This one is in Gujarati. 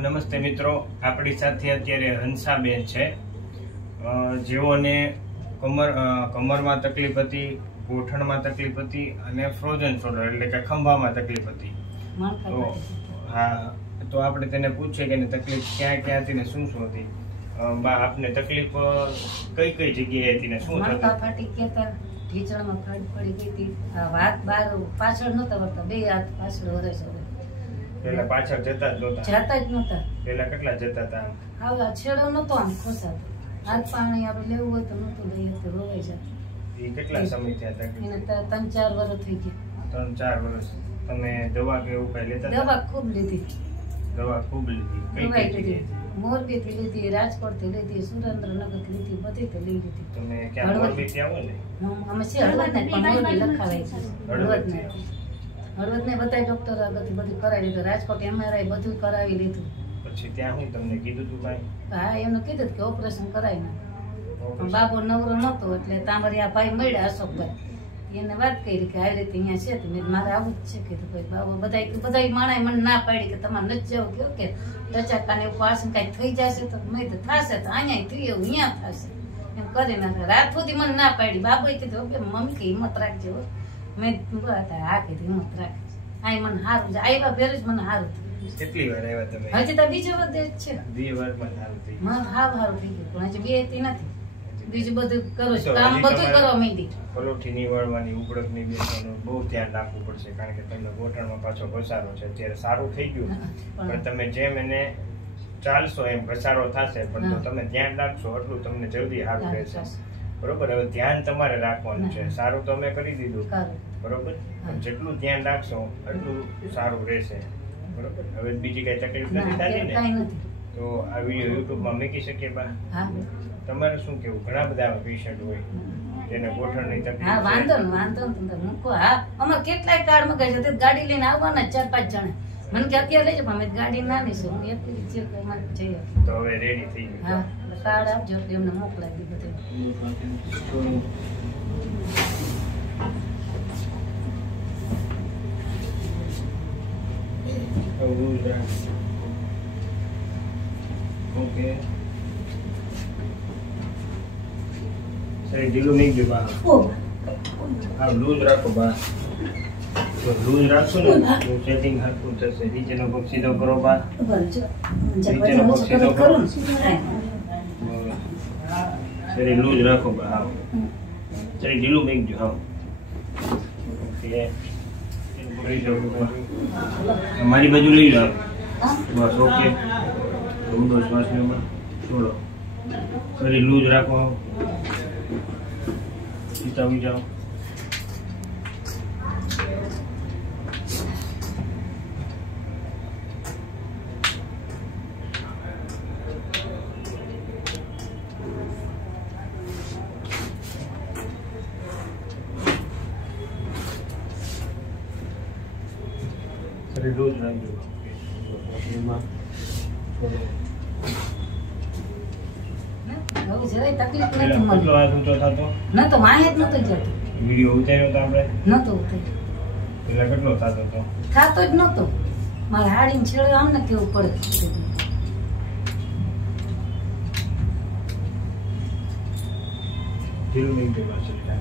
નમસ્તે મિત્રો, આપણી સાથે અત્યારે હંસાબેન છે, જેઓને કમરમાં તકલીફ હતી, ગોઠણમાં તકલીફ હતી અને ફ્રોઝન શોલ્ડર એટલે કે ખંભામાં તકલીફ હતી. તો હા, તો આપણે તેને પૂછીએ કે તકલીફ ક્યાં ક્યાં હતી ને શું શું હતી. બા, આપને તકલીફ કઈ કઈ જગ્યાએ હતી ને શું થતું? ફાટી ગયા, ઢીચણમાં ફાટ પડી ગઈ હતી, હાથ બાર પાછળ નતા વળતા, બે હાથ પાછળ વરે છે. પેલા પાછળ જતા જ નહોતા? જતા જ નહોતા. પેલા કેટલા જતા હતા? આમ છેડો નતો, આમ ખોસાતો. હાથ પાણી આપણે લેવું હોય તો નતું લઈએ તો રોવાઈ જતું. એ કેટલા સમય થયા તકલીફ? એને 3-4 વર્ષ થઈ ગયા. 3-4 વર્ષ. તમે દવા કે એવું કઈ લેતા? દવા ખૂબ લીધી. દવા ખૂબ લીધી? કઈ કઈ? મોરબી થી લીધી, રાજકોટ થી લીધી, સુરેન્દ્રનગર થી લીધી, બધી થી લીધી. તમે ક્યાં મોરબી થી આવો ને? અમે છે હળવદ ને, પણ મોરબી લખાવાય છે. હળવદ ને બધા ડોક્ટર આગળથી બધું કરાવી લીધું. રાજકોટ MRI બધું કરાવી લીધું. પછી ત્યાં હું તમને કીધું તું ભાઈ? હા, એમને કીધું કે ઓપરેશન કરાવી નાખ. પણ બાબો નવરો નતો એટલે તાંબરિયા ભાઈ મળ્યા, અશોકભાઈ, એને વાત કરી કે આવી રીતે અહીંયા છે. મેં મારે આવું જ છે. કીધું ભાઈ બાબો બધા માણસ મને ના પાડી કે તમારે નથી જવું. કયો કે ટચાકાને એવું પાછું કઈ થઈ જશે તો મેં તો થશે, તો અહીંયા થયું એવું અહીંયા થશે એમ કરી નાખે. રાત સુધી મને ના પાડી. બાબોએ કીધું મમ્મી કે હિંમત રાખજો. મેં હા કીધું હિંમત રાખે. આ મને સારું છે, આવ્યા ફેર જ મને સારું થયું. કેટલી વાર આવ્યા તમે? હજી તો બીજો વખત જ છે. 2 વારમાં સારું થઈ ગયું. મને સારું થઈ ગયું, પણ હજી 2 થી નથી. બીજું બધું કરું છું, કામ બધું કરવા માંડી. પલોઠી નિવાળવાની, ઉબળક ની બેસવાનું બહુ ધ્યાન રાખવું પડશે, કારણ કે તમને ગોઠણમાં પાછો ઘસારો છે. અત્યારે સારું થઈ ગયું, પણ તમે જેમ એને ચાલશો એમ ઘસારો થશે, પણ જો તમે ધ્યાન રાખશો એટલું તમને જલ્દી સારું રહેશે. બરોબર? હવે ધ્યાન તમારે રાખવાનું છે. સારું તો અમે કરી દીધું, બરોબર, જેટલું ધ્યાન રાખશો એટલું સારું રહેશે. બરોબર? હવે બીજી કઈ તકલીફ નથી થતી ને? તો આ વિડીયો યુટ્યુબમાં મૂકી શકીએ બા? તમારે શું કેવું? ઘણા બધા પેશન્ટ હોય જેને ગોઠણની તકલીફ. હા, વાંધો ને મૂકો. હા, અમે કેટલાય કાર્ડ મગાઈ છે, ગાડી લઈને આવવાના 4-5 જણા. મને કે અત્યારે લઈ જાવ, અમે ગાડી નાની છે, હું એકલી જે અમારે જઈએ. તો હવે રેડી થઈ ગયું. હા, કાર્ડ આપજો એટલે એમને મોકલાવી બધે. ઓકે, ઢીલું નહીં ગયું બા. હા, લૂઝ રાખો બા. લૂઝ રાખશો ને તો સેટિંગ હરખું થશે. નીચેનો પગ સીધો કરો બા. નીચેનો પગ સીધો કરો. સરી લૂઝ રાખો બા. હા, સરી ઢીલું નહીં ગયું. હા, ઓકે, મારી બાજુ લઈ જાઓ. બસ, ઓકે. ઊંડો શ્વાસ લો, છોડો. સરી લૂઝ રાખો. સીતાવી જાઓ. સરી લૂઝ રાખજો. એમાં કેટલો હાથ ઊંચો થતો? નતો, માહે જ નતો જતો. વિડીયો ઉતાર્યો તો આપણે? નતો ઉતાર્યો. પેલા કેટલો થતો હતો? થતો જ નતો. મારે હાડીને છેડે આમ ને કેવું પડે. ઢીલું નહીં ગયું પાછળ. હા,